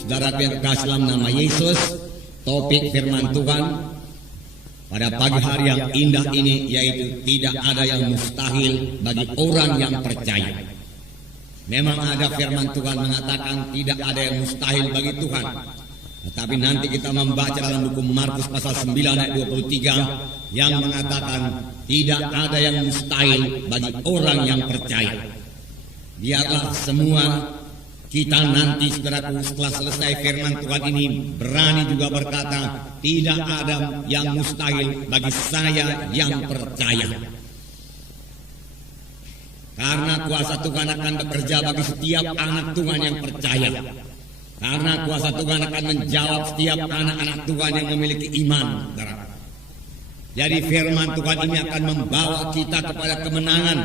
Saudara yang kekasih dalam nama Yesus, topik firman Tuhan pada pagi hari yang indah ini yaitu tidak ada yang mustahil bagi orang yang percaya. Memang ada firman Tuhan mengatakan tidak ada yang mustahil bagi Tuhan. Tetapi nanti kita membaca dalam buku Markus pasal 9 ayat 23 yang mengatakan tidak ada yang mustahil bagi orang yang percaya. Biarlah semua kita nanti saudaraku setelah selesai firman Tuhan ini berani juga berkata tidak ada yang mustahil bagi saya yang percaya. Karena kuasa Tuhan akan bekerja bagi setiap anak Tuhan yang percaya. Karena kuasa Tuhan akan menjawab setiap anak-anak Tuhan yang memiliki iman. Jadi firman Tuhan ini akan membawa kita kepada kemenangan.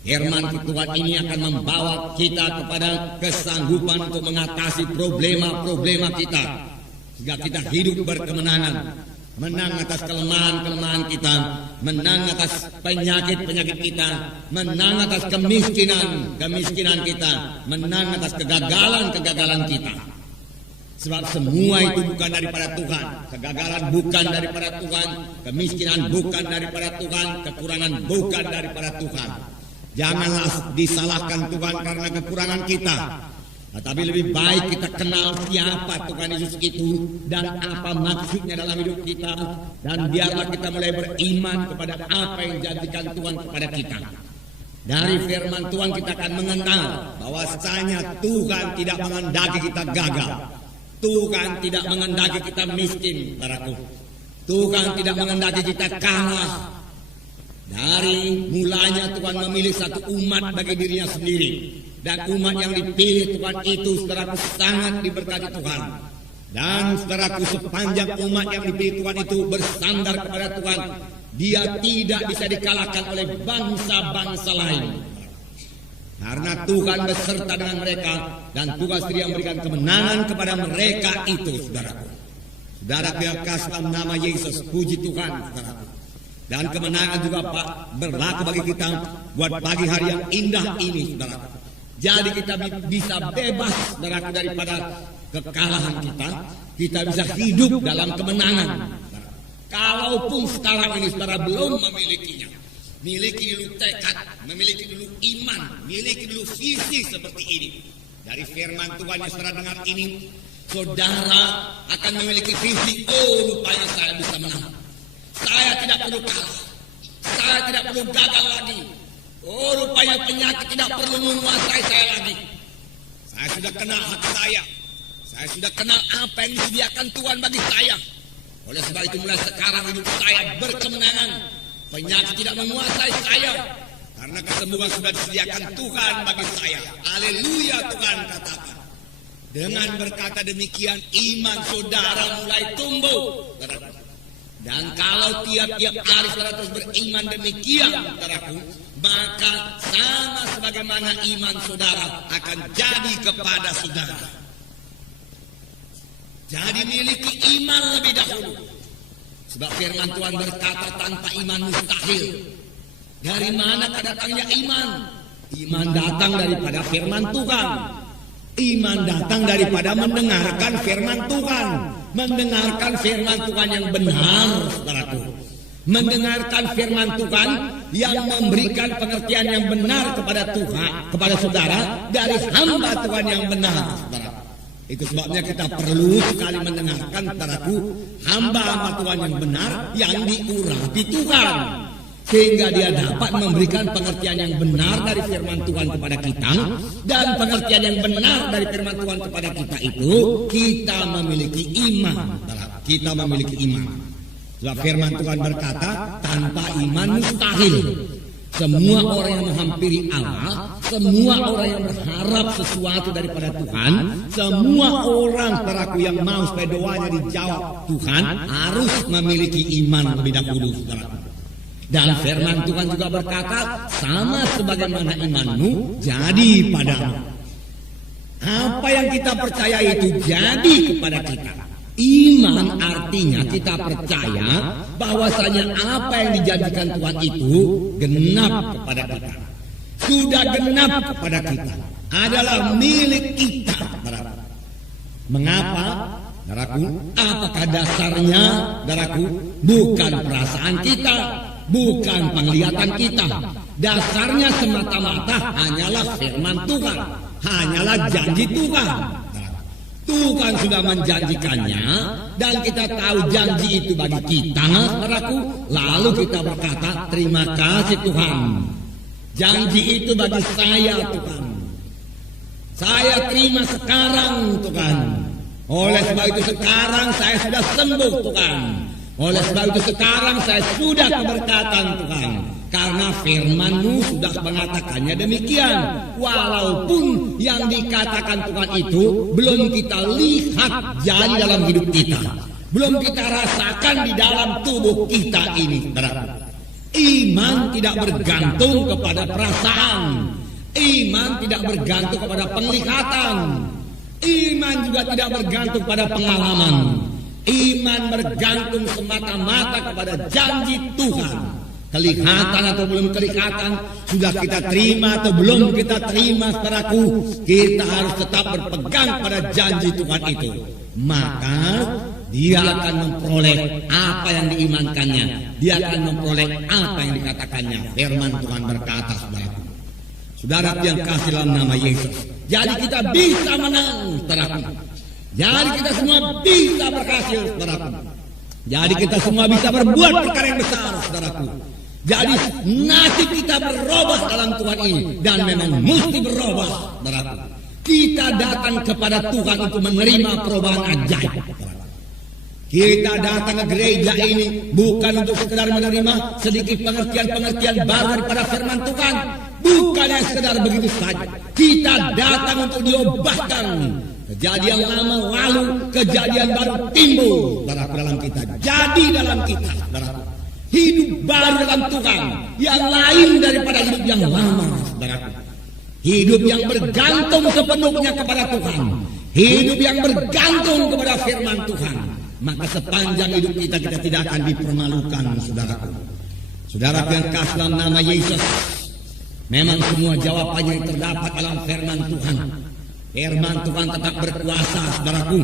Firman Tuhan ini akan membawa kita kepada kesanggupan untuk mengatasi problema-problema kita. Sehingga kita hidup berkemenangan. Menang atas kelemahan-kelemahan kita. Menang atas penyakit-penyakit kita. Menang atas kemiskinan kita. Menang atas kegagalan-kegagalan kita. Sebab semua itu bukan daripada Tuhan. Kegagalan bukan daripada Tuhan. Kemiskinan bukan daripada Tuhan. Kekurangan bukan daripada Tuhan. Janganlah disalahkan Tuhan karena kekurangan kita. Tetapi lebih baik kita kenal siapa Tuhan Yesus itu dan apa maksudnya dalam hidup kita. Dan biarlah kita mulai beriman kepada apa yang dijadikan Tuhan kepada kita. Dari firman Tuhan kita akan mengenal bahwasanya Tuhan tidak menghendaki kita gagal. Tuhan tidak menghendaki kita miskin, saudaraku. Tuhan tidak menghendaki kita kalah. Dari mulanya Tuhan memilih satu umat bagi dirinya sendiri. Dan umat yang dipilih Tuhan itu saudaraku sangat diberkati Tuhan. Dan saudaraku sepanjang umat yang dipilih Tuhan itu bersandar kepada Tuhan, dia tidak bisa dikalahkan oleh bangsa-bangsa lain. Karena Tuhan beserta dengan mereka dan Tuhan sendiri yang memberikan kemenangan kepada mereka itu saudaraku. Saudaraku yang kasih dalam nama Yesus, puji Tuhan saudaraku. Dan kemenangan juga berlaku bagi kita buat pagi hari yang indah ini saudaraku. Jadi kita bisa bebas daripada kekalahan kita. Kita bisa hidup dalam kemenangan. Kalaupun sekarang ini saudara belum memilikinya. Miliki dulu tekad, memiliki dulu iman, miliki dulu visi seperti ini. Dari firman Tuhan yang saudara dengar ini, saudara akan memiliki visi. Oh, rupanya saya bisa menang. Saya tidak perlu kalah. Saya tidak perlu gagal lagi. Oh, rupanya penyakit tidak perlu menguasai saya lagi. Saya sudah kenal hak saya. Saya sudah kenal apa yang disediakan Tuhan bagi saya. Oleh sebab itu mulai sekarang hidup saya berkemenangan. Penyakit tidak menguasai saya. Karena kesembuhan sudah disediakan Tuhan bagi saya. Haleluya Tuhan katakan. Dengan berkata demikian iman saudara mulai tumbuh. Dan kalau tiap-tiap hari saudara terus beriman demikian saudaraku, maka sama sebagaimana iman saudara akan jadi kepada saudara. Jadi miliki iman lebih dahulu. Sebab firman Tuhan berkata tanpa iman mustahil. Dari mana datangnya iman? Iman datang daripada firman Tuhan. Iman datang daripada mendengarkan firman Tuhan. Mendengarkan firman Tuhan yang benar, saudaraku. Mendengarkan firman Tuhan yang memberikan pengertian yang benar kepada Tuhan, kepada saudara dari hamba Tuhan yang benar, saudara. Itu sebabnya kita perlu sekali mendengarkan, saudaraku, hamba-hamba Tuhan yang benar yang diurapi Tuhan. Sehingga dia dapat memberikan pengertian yang benar dari firman Tuhan kepada kita. Dan pengertian yang benar dari firman Tuhan kepada kita itu, kita memiliki iman. Kita memiliki iman. Sebab firman Tuhan berkata, tanpa iman mustahil. Semua orang yang menghampiri Allah, semua orang yang berharap sesuatu daripada Tuhan, semua orang saudaraku yang mau supaya doanya dijawab Tuhan, harus memiliki iman lebih dahulu, saudaraku. Dan firman Tuhan juga berkata, sama sebagaimana imanmu jadi padamu. Apa yang kita percaya itu jadi kepada kita. Iman artinya kita percaya bahwasanya apa yang dijanjikan Tuhan itu genap kepada kita. Sudah genap kepada kita. Adalah milik kita. Mengapa? Saudaraku, apakah dasarnya? Saudaraku, bukan perasaan kita, bukan penglihatan kita. Dasarnya semata-mata hanyalah firman Tuhan, hanyalah janji Tuhan. Tuhan sudah menjanjikannya dan kita tahu janji itu bagi kita, saudaraku. Lalu kita berkata, terima kasih Tuhan. Janji itu bagi saya, Tuhan. Saya terima sekarang, Tuhan. Oleh sebab itu sekarang saya sudah sembuh, Tuhan. Oleh sebab itu sekarang saya sudah keberkatan, Tuhan. Karena firman-Mu sudah mengatakannya demikian. Walaupun yang dikatakan Tuhan itu belum kita lihat jadi dalam hidup kita, belum kita rasakan di dalam tubuh kita ini. Iman tidak bergantung kepada perasaan. Iman tidak bergantung kepada penglihatan. Iman juga tidak bergantung pada pengalaman. Iman bergantung semata-mata kepada janji Tuhan. Kelihatan atau belum kelihatan, sudah kita terima atau belum kita terima, saudaraku, kita harus tetap berpegang pada janji Tuhan itu. Maka dia akan memperoleh apa yang diimankannya. Dia akan memperoleh apa yang dikatakannya. Firman Tuhan berkata, saudaraku, saudara yang kasih dalam nama Yesus, jadi kita bisa menang, saudaraku. Jadi kita semua bisa berhasil, saudaraku. Jadi kita semua bisa berbuat perkara yang besar, saudaraku. Jadi nasib kita berubah dalam Tuhan ini, dan memang mesti berubah, saudaraku. Kita datang kepada Tuhan untuk menerima perubahan ajaib. Kita datang ke gereja ini bukan untuk sekedar menerima sedikit pengertian-pengertian baru daripada firman Tuhan. Bukan yang sekedar begitu saja. Kita datang untuk diubahkan. Kejadian lama lalu, kejadian baru timbul dalam kita. Jadi dalam kita, saudaraku, hidup baru dalam Tuhan yang lain daripada hidup yang lama, saudaraku. Hidup yang bergantung sepenuhnya kepada Tuhan. Hidup yang bergantung kepada firman Tuhan. Maka sepanjang hidup kita tidak akan dipermalukan, saudaraku. Saudara yang kasih dalam nama Yesus, memang semua jawabannya yang terdapat dalam firman Tuhan. Firman Tuhan tetap berkuasa, saudaraku.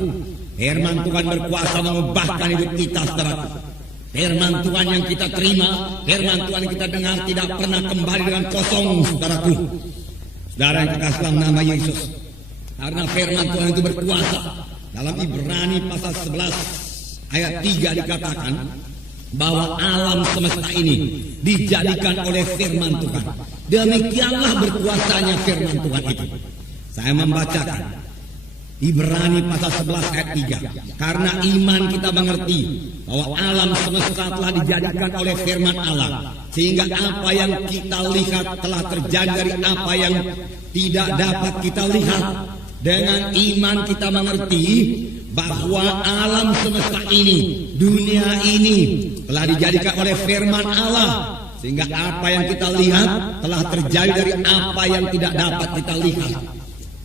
Firman Tuhan berkuasa mengubahkan hidup kita, saudaraku. Firman Tuhan yang kita terima, firman Tuhan yang kita dengar tidak pernah kembali dengan kosong, saudaraku. Saudara yang kekasih dalam nama Yesus, karena firman Tuhan itu berkuasa. Dalam Ibrani pasal 11 ayat 3 dikatakan bahwa alam semesta ini dijadikan oleh firman Tuhan. Demikianlah berkuasanya firman Tuhan itu. Saya membacakan Ibrani pasal 11 ayat 3. Karena iman kita mengerti bahwa alam semesta telah dijadikan oleh firman Allah, sehingga apa yang kita lihat telah terjadi dari apa yang tidak dapat kita lihat. Dengan iman kita mengerti bahwa alam semesta ini, dunia ini telah dijadikan oleh firman Allah, sehingga apa yang kita lihat telah terjadi dari apa yang tidak dapat kita lihat.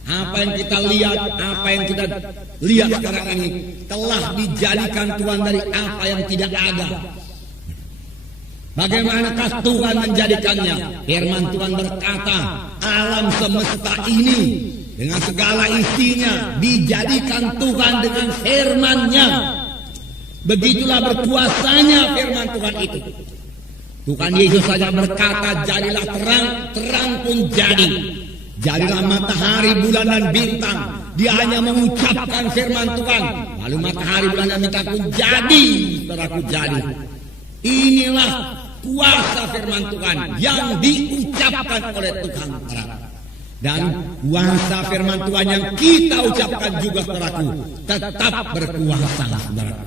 Apa yang kita lihat, apa yang kita lihat sekarang ini telah dijadikan Tuhan dari apa yang tidak ada. Bagaimanakah Tuhan menjadikannya? Firman Tuhan berkata, alam semesta ini dengan segala isinya dijadikan Tuhan dengan firman-Nya. Begitulah berkuasanya firman Tuhan itu. Tuhan Yesus saja berkata, jadilah terang, terang pun jadi. Jadilah matahari, bulan dan bintang. Dia hanya mengucapkan firman Tuhan, lalu matahari, bulan dan bintang pun jadi. Saudaraku, jadi. Inilah kuasa firman Tuhan yang diucapkan oleh Tuhan. Dan kuasa firman Tuhan yang kita ucapkan juga, saudaraku, tetap berkuasa, saudaraku.